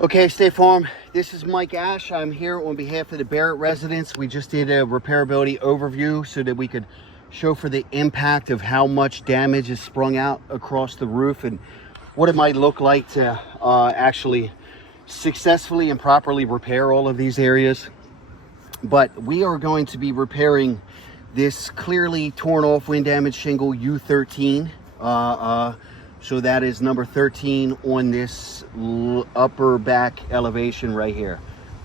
Okay, State Farm, this is Mike Ash. I'm here on behalf of the Barrett residents. We just did a repairability overview so that we could show for the impact of how much damage is sprung out across the roof and what it might look like to actually successfully and properly repair all of these areas. But we are going to be repairing this clearly torn off wind damage shingle U13. So that is number 13 on this upper back elevation right here.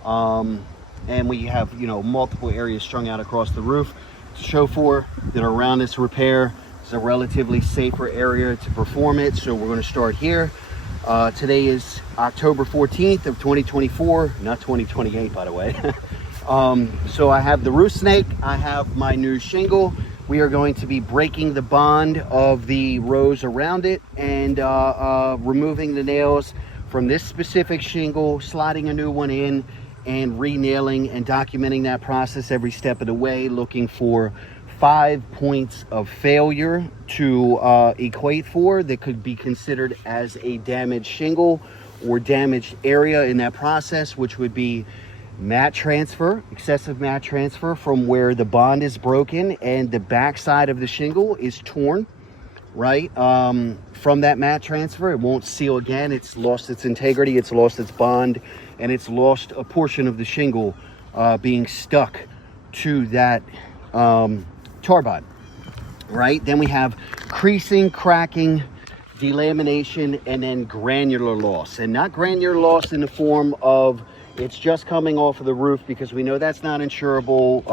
And we have, multiple areas strung out across the roof to show for that around this repair. It's a relatively safer area to perform it. So we're going to start here. Today is October 14th of 2024, not 2028, by the way. So I have the roof snake. I have my new shingle. We are going to be breaking the bond of the rows around it and removing the nails from this specific shingle, sliding a new one in and re-nailing and documenting that process every step of the way, looking for 5 points of failure to equate for that could be considered as a damaged shingle or damaged area in that process, which would be mat transfer, excessive mat transfer from where the bond is broken and the back side of the shingle is torn, right? From that mat transfer, it won't seal again. It's lost its integrity, it's lost its bond, and it's lost a portion of the shingle being stuck to that tar bond, right? Then we have creasing, cracking, delamination, and then granular loss. And not granular loss in the form of it's just coming off of the roof, because we know that's not insurable,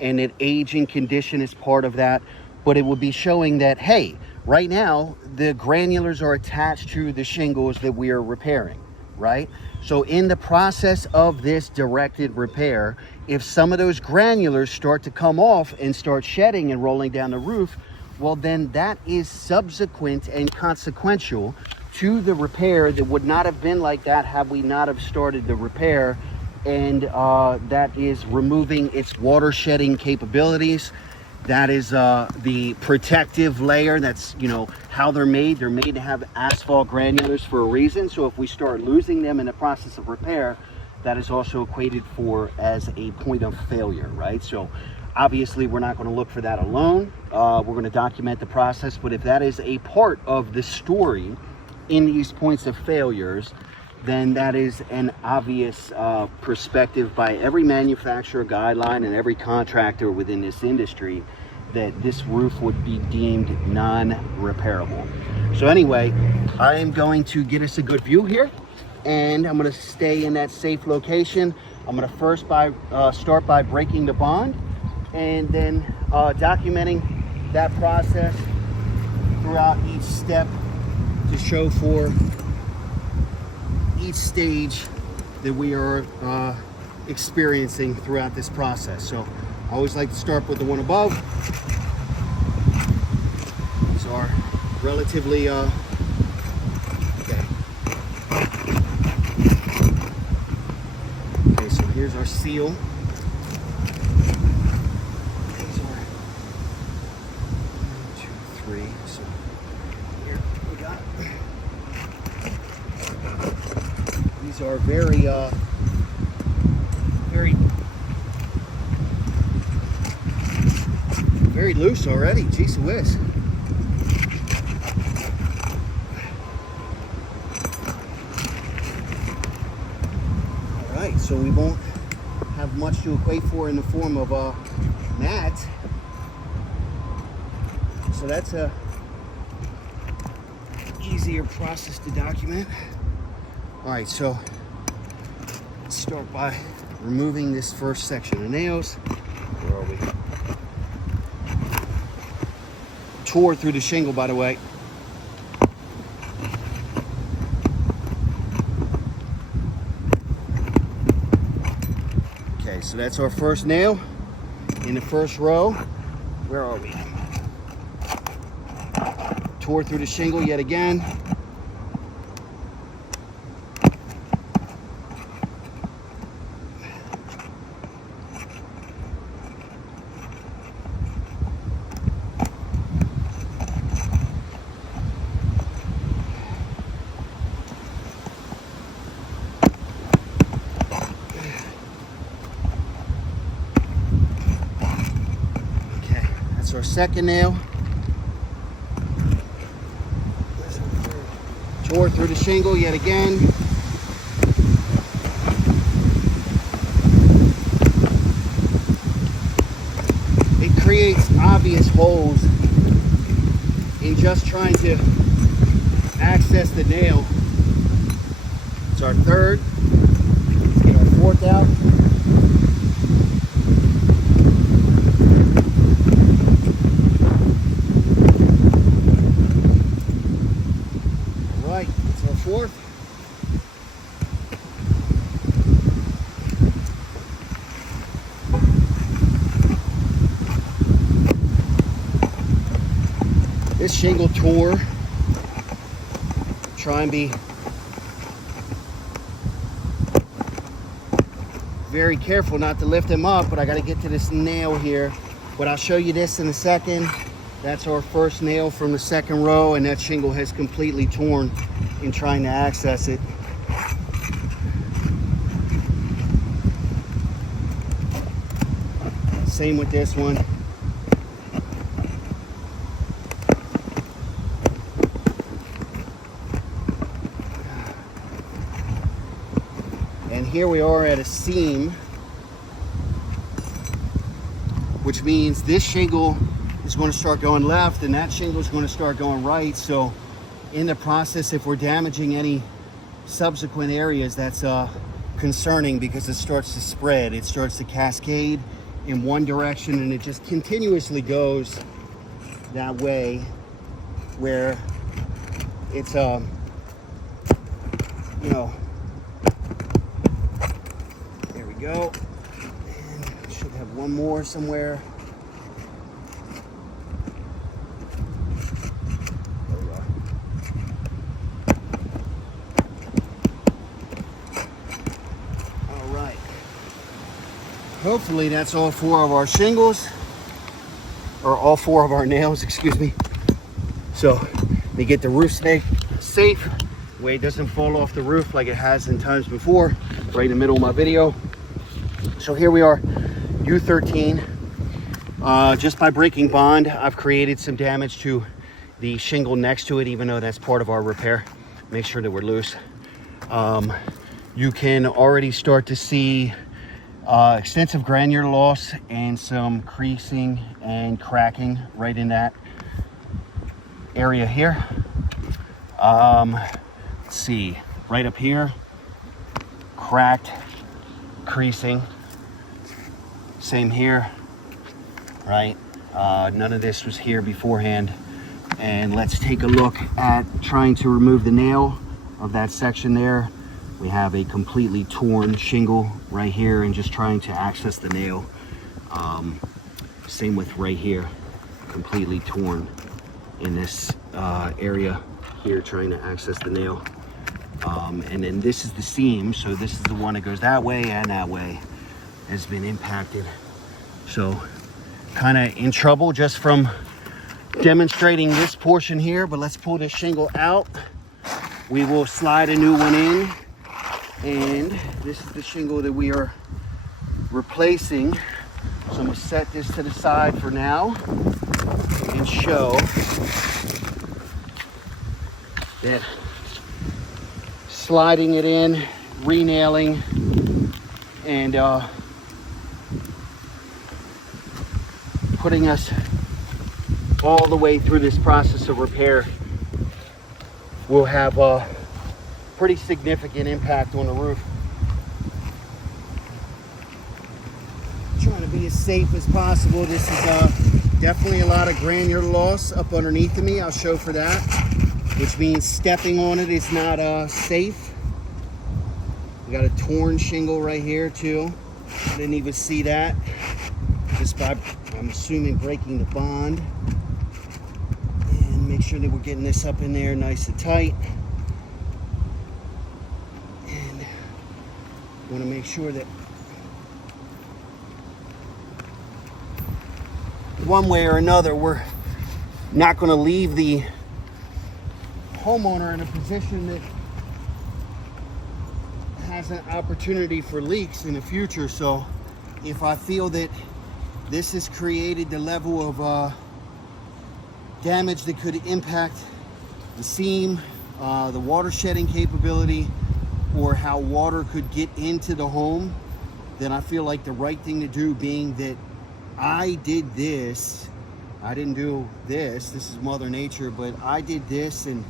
and that age and condition is part of that. But it would be showing that, hey, right now, the granulars are attached to the shingles that we are repairing, right? So in the process of this directed repair, if some of those granulars start to come off and start shedding and rolling down the roof, well, then that is subsequent and consequential to the repair that would not have been like that had we not have started the repair. And that is removing its water shedding capabilities. That is the protective layer. That's, how they're made. They're made to have asphalt granulars for a reason. So if we start losing them in the process of repair, that is also equated for as a point of failure, right? So obviously we're not going to look for that alone. We're going to document the process. But if that is a part of the story in these points of failures, then that is an obvious perspective by every manufacturer guideline and every contractor within this industry that this roof would be deemed non-repairable. So anyway, I am going to get us a good view here, and I'm going to stay in that safe location. I'm going to first start by breaking the bond, and then documenting that process throughout each step to show for each stage that we are experiencing throughout this process. So I always like to start with the one above. These are relatively okay. Okay, so here's our seal. These are 1, 2, 3. So here we got. These are very very loose already. Jeez whiz. All right, so we won't have much to equate for in the form of mat. So that's a easier process to document. All right, so let's start by removing this first section of nails. Where are we? Tore through the shingle, by the way. Okay, so that's our first nail in the first row. Where are we? Tore through the shingle yet again. That's our second nail. Tore through the shingle yet again. It creates obvious holes in just trying to access the nail. It's our third. Let's get our fourth out. All right, it's our fourth. This shingle tore. Try and be very careful not to lift them up, but I got to get to this nail here. But I'll show you this in a second. That's our first nail from the second row, and that shingle has completely torn in trying to access it. Same with this one. And here we are at a seam, which means this shingle is going to start going left and that shingle is going to start going right. So in the process, if we're damaging any subsequent areas, that's concerning because it starts to spread. It starts to cascade in one direction and it just continuously goes that way, where it's you know, there we go. And should have one more somewhere. All right. Hopefully that's all four of our shingles, or all four of our nails, excuse me. So they get the roof snake safe, way it doesn't fall off the roof like it has in times before, right in the middle of my video. So here we are, U13. Just by breaking bond, I've created some damage to the shingle next to it, even though that's part of our repair. Make sure that we're loose. You can already start to see extensive granular loss and some creasing and cracking right in that area here. Let's see, right up here, cracked, creasing. Same here, right? None of this was here beforehand. And let's take a look at trying to remove the nail of that section there. We have a completely torn shingle right here, and just trying to access the nail. Same with right here, completely torn in this area here, trying to access the nail. And then this is the seam, so this is the one that goes that way and that way, has been impacted. So kind of in trouble just from demonstrating this portion here, but let's pull this shingle out. We will slide a new one in, and this is the shingle that we are replacing. So I'm gonna set this to the side for now and show that sliding it in, re-nailing, and putting us all the way through this process of repair will have a pretty significant impact on the roof. Trying to be as safe as possible. This is definitely a lot of granular loss up underneath of me. I'll show for that, which means stepping on it is not safe. We got a torn shingle right here too. I didn't even see that, just by, I'm assuming, breaking the bond. And make sure that we're getting this up in there nice and tight. And want to make sure that one way or another we're not going to leave the homeowner in a position that has an opportunity for leaks in the future. So if I feel that This has created the level of damage that could impact the seam, the water shedding capability, or how water could get into the home. Then I feel like the right thing to do, being that I did this, I didn't do this, this is Mother Nature, but I did this, and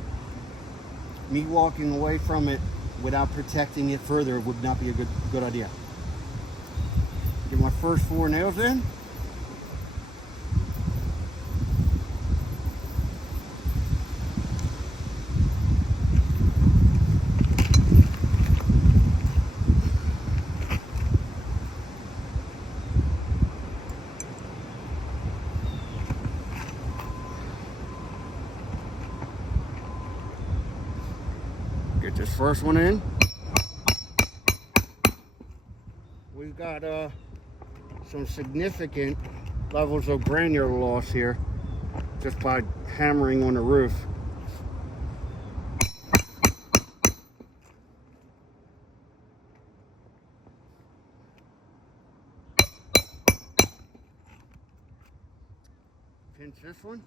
me walking away from it without protecting it further would not be a good idea. Get my first 4 nails in. Get this first one in. We've got some significant levels of granular loss here just by hammering on the roof. Pinch this one.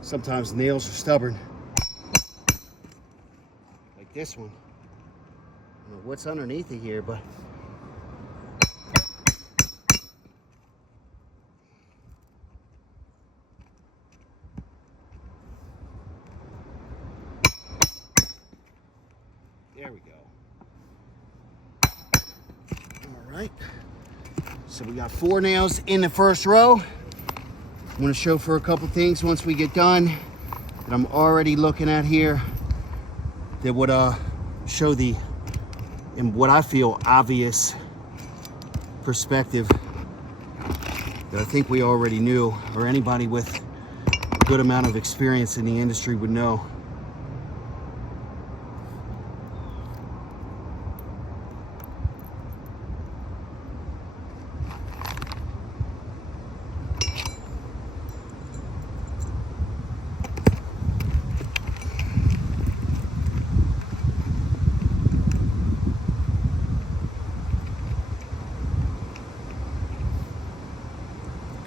Sometimes nails are stubborn. Like this one. I don't know what's underneath it here, but there we go. All right. So we got 4 nails in the first row. I'm going to show for a couple things once we get done that I'm already looking at here that would show the, in what I feel, obvious perspective that I think we already knew, or anybody with a good amount of experience in the industry would know.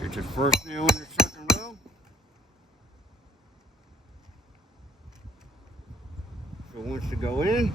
Get your first nail in your second row. So once you go in,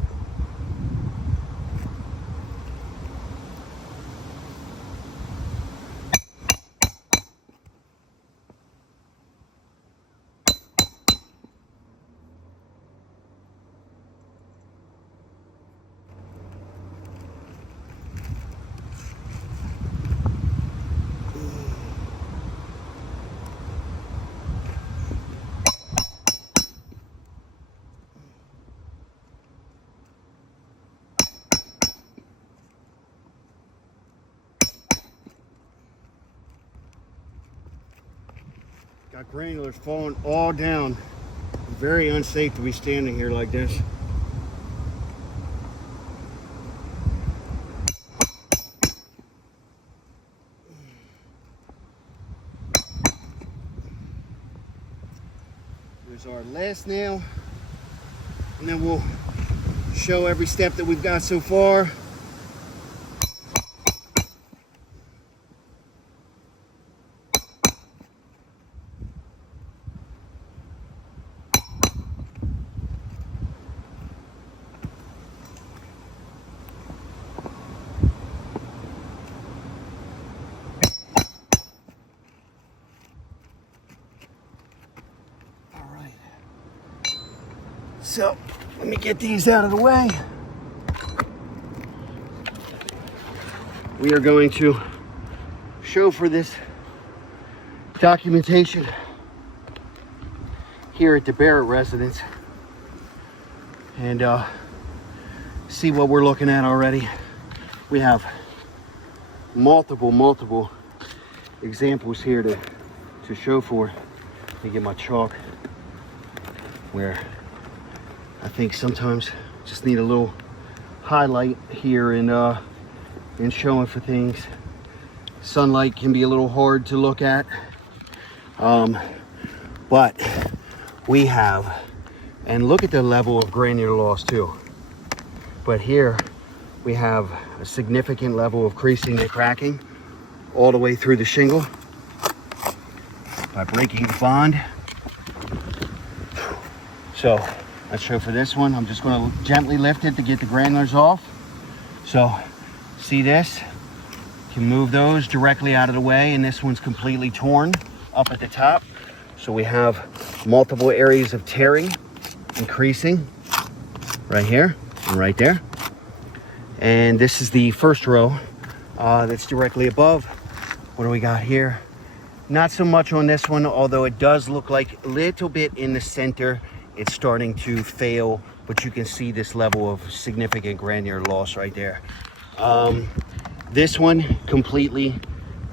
got granulars falling all down. Very unsafe to be standing here like this. There's our last nail, and then we'll show every step that we've got so far. So let me get these out of the way. We are going to show for this documentation here at the Barrett residence and see what we're looking at already. We have multiple examples here to show for. Let me get my chalk, where I think sometimes just need a little highlight here and showing for things. Sunlight can be a little hard to look at, but we have, and look at the level of granular loss too. But here we have a significant level of creasing and cracking all the way through the shingle by breaking the bond. So let's show for this one. I'm just going to gently lift it to get the granulars off. So see this? You can move those directly out of the way, and this one's completely torn up at the top. So we have multiple areas of tearing and creasing right here and right there. And this is the first row that's directly above. What do we got here? Not so much on this one, although it does look like a little bit in the center it's starting to fail, but you can see this level of significant granular loss right there. This one completely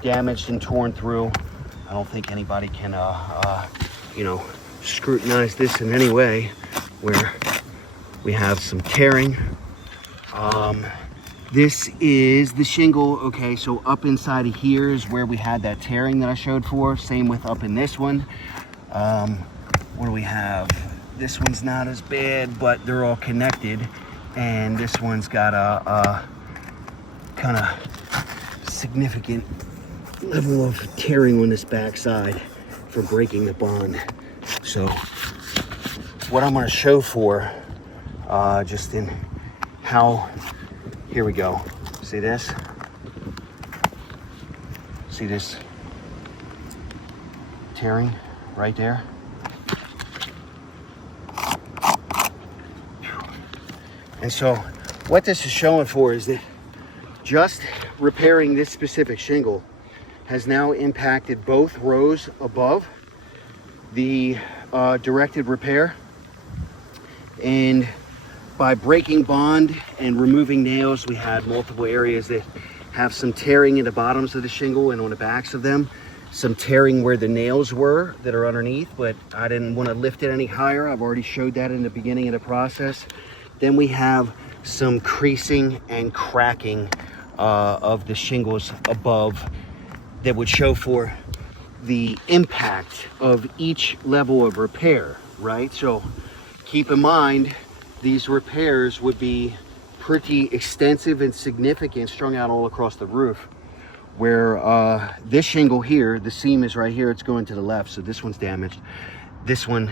damaged and torn through. I don't think anybody can scrutinize this in any way, where we have some tearing. This is the shingle. Okay, so up inside of here is where we had that tearing that I showed for. Same with up in this one. What do we have? This one's not as bad, but they're all connected. And this one's got a kind of significant level of tearing on this back side for breaking the bond. So what I'm going to show for, just in how, here we go. See this? See this tearing right there? And so what this is showing for is that just repairing this specific shingle has now impacted both rows above the directed repair. And by breaking bond and removing nails, we had multiple areas that have some tearing in the bottoms of the shingle and on the backs of them. Some tearing where the nails were that are underneath, but I didn't want to lift it any higher. I've already showed that in the beginning of the process. Then we have some creasing and cracking of the shingles above that would show for the impact of each level of repair, right? So keep in mind, these repairs would be pretty extensive and significant, strung out all across the roof. Where this shingle here, the seam is right here, it's going to the left, so this one's damaged. This one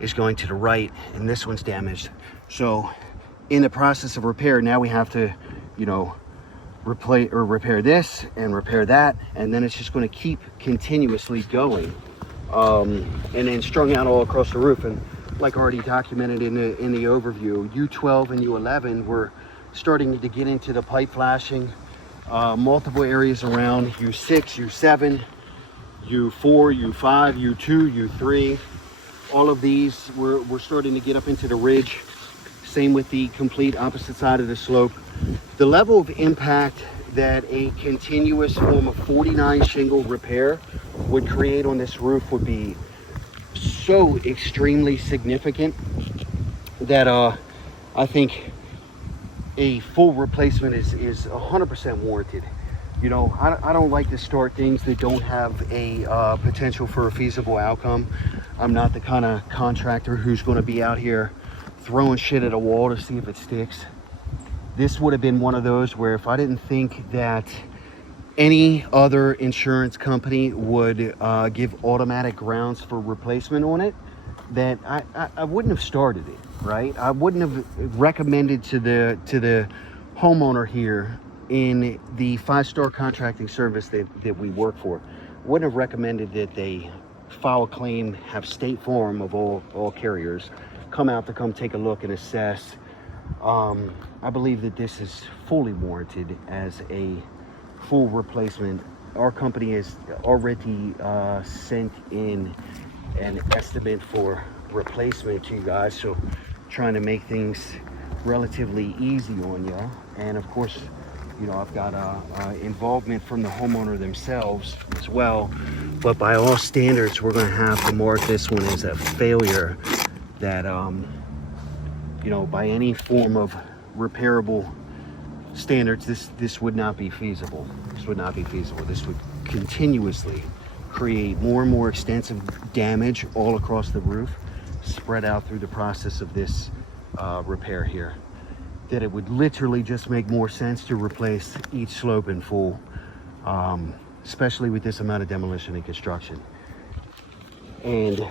is going to the right, and this one's damaged. So in the process of repair, now we have to, repair this and repair that, and then it's just going to keep continuously going, and then strung out all across the roof. And like already documented in the overview, U12 and U11 were starting to get into the pipe flashing. Multiple areas around U6, U7, U4, U5, U2, U3. All of these were starting to get up into the ridge. Same with the complete opposite side of the slope. The level of impact that a continuous form of 49 shingle repair would create on this roof would be so extremely significant that I think a full replacement is 100% warranted. You know, I don't like to start things that don't have a potential for a feasible outcome. I'm not the kind of contractor who's going to be out here throwing shit at a wall to see if it sticks. This would have been one of those where if I didn't think that any other insurance company would give automatic grounds for replacement on it, that I wouldn't have started it, right? I wouldn't have recommended to the homeowner here in the 5-star contracting service that we work for, wouldn't have recommended that they file a claim, have State Farm of all carriers come out to come take a look and assess. I believe that this is fully warranted as a full replacement. Our company has already sent in an estimate for replacement to you guys, so trying to make things relatively easy on you. And of course, you know, I've got involvement from the homeowner themselves as well, but by all standards we're going to have to mark this one as a failure, that you know, by any form of repairable standards, this would not be feasible. This would not be feasible. This would continuously create more and more extensive damage all across the roof, spread out through the process of this repair here. That it would literally just make more sense to replace each slope in full, especially with this amount of demolition and construction. And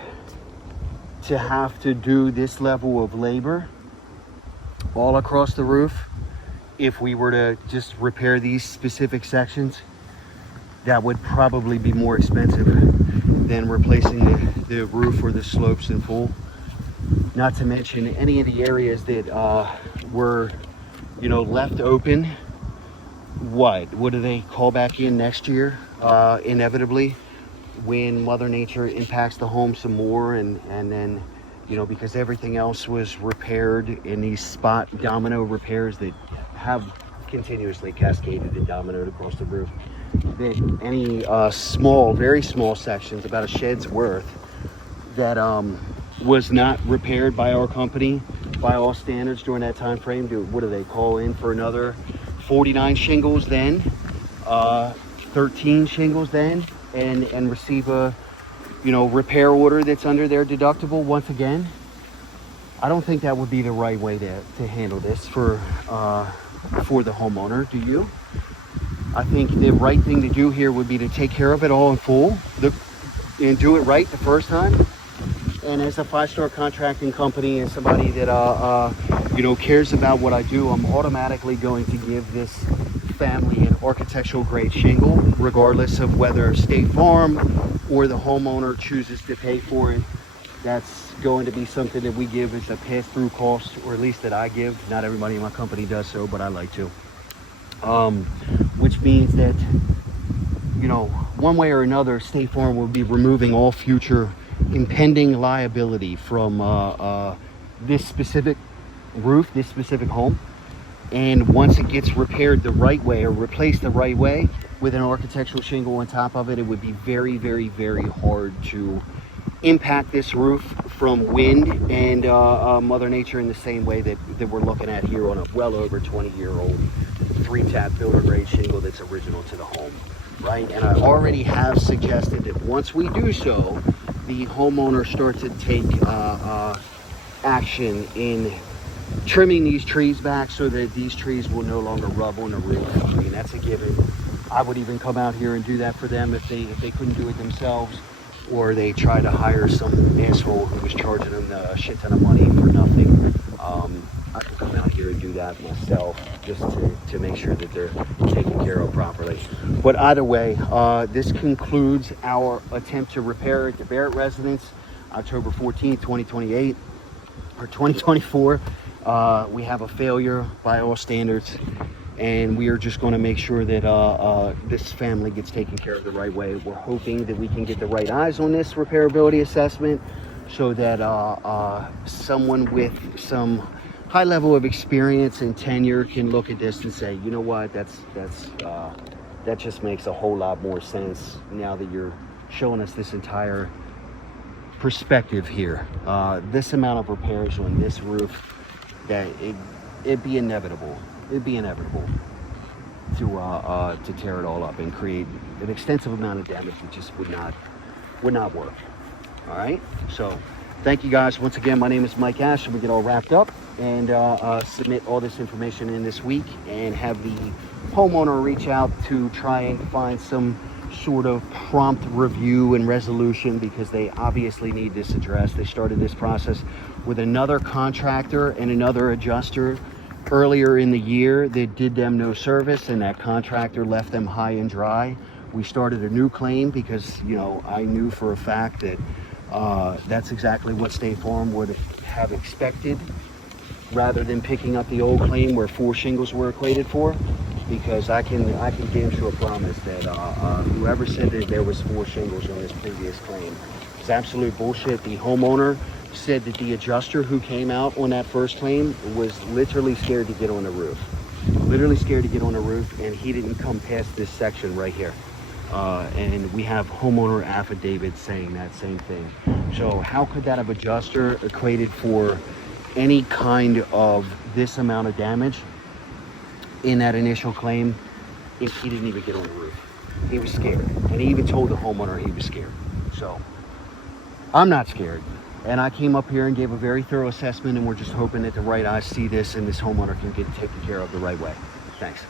to have to do this level of labor all across the roof, if we were to just repair these specific sections, that would probably be more expensive than replacing the roof or the slopes in full. Not to mention any of the areas that were, you know, left open. What do they call back in next year, inevitably, when Mother Nature impacts the home some more, and then, you know, because everything else was repaired in these spot domino repairs that have continuously cascaded and dominoed across the roof, that any small, very small sections, about a shed's worth, that was not repaired by our company by all standards during that time frame. What do they call in for another 49 shingles then, 13 shingles then, and receive a, you know, repair order that's under their deductible once again? I don't think that would be the right way to handle this for the homeowner. Do you? I think the right thing to do here would be to take care of it all in full, and do it right the first time. And as a 5-star contracting company and somebody that you know, cares about what I do, I'm automatically going to give this family an architectural grade shingle, regardless of whether State Farm or the homeowner chooses to pay for it. That's going to be something that we give as a pass-through cost, or at least that I give. Not everybody in my company does so, but I like to. Which means that, you know, one way or another, State Farm will be removing all future impending liability from this specific roof, this specific home. And once it gets repaired the right way, or replaced the right way with an architectural shingle on top of it, it would be very, very, very hard to impact this roof from wind and Mother Nature in the same way that we're looking at here on a well over 20-year-old 3-tap builder grade shingle that's original to the home, right? And I already have suggested that once we do so, the homeowner starts to take action in trimming these trees back so that these trees will no longer rub on the roof. I mean, that's a given. I would even come out here and do that for them if they couldn't do it themselves, or they try to hire some asshole who was charging them a shit ton of money for nothing. I can come out here and do that myself, just to make sure that they're taken care of properly. But either way, this concludes our attempt to repair at the Barrett residence, October 14th, 2028, or 2024. We have a failure by all standards, and we are just going to make sure that this family gets taken care of the right way. We're hoping that we can get the right eyes on this repairability assessment, so that someone with some high level of experience and tenure can look at this and say, you know what, that just makes a whole lot more sense now that you're showing us this entire perspective here. This amount of repairs on this roof, that it'd be inevitable. It'd be inevitable to tear it all up and create an extensive amount of damage that just would not work. All right, so thank you guys once again. My name is Mike Ash, and we get all wrapped up and submit all this information in this week and have the homeowner reach out to try and find some sort of prompt review and resolution, because they obviously need this addressed. They started this process with another contractor and another adjuster earlier in the year. They did them no service, and that contractor left them high and dry. We started a new claim because, you know, I knew for a fact that that's exactly what State Farm would have expected, rather than picking up the old claim where 4 shingles were equated for. Because I can damn sure promise that whoever said that there was 4 shingles on this previous claim is absolute bullshit. The homeowner said that the adjuster who came out on that first claim was literally scared to get on the roof. Literally scared to get on the roof, and he didn't come past this section right here. And we have homeowner affidavits saying that same thing. So how could that adjuster equated for any kind of this amount of damage in that initial claim if he didn't even get on the roof? He was scared, and he even told the homeowner he was scared. So I'm not scared, and I came up here and gave a very thorough assessment, and we're just hoping that the right eyes see this and this homeowner can get taken care of the right way. Thanks.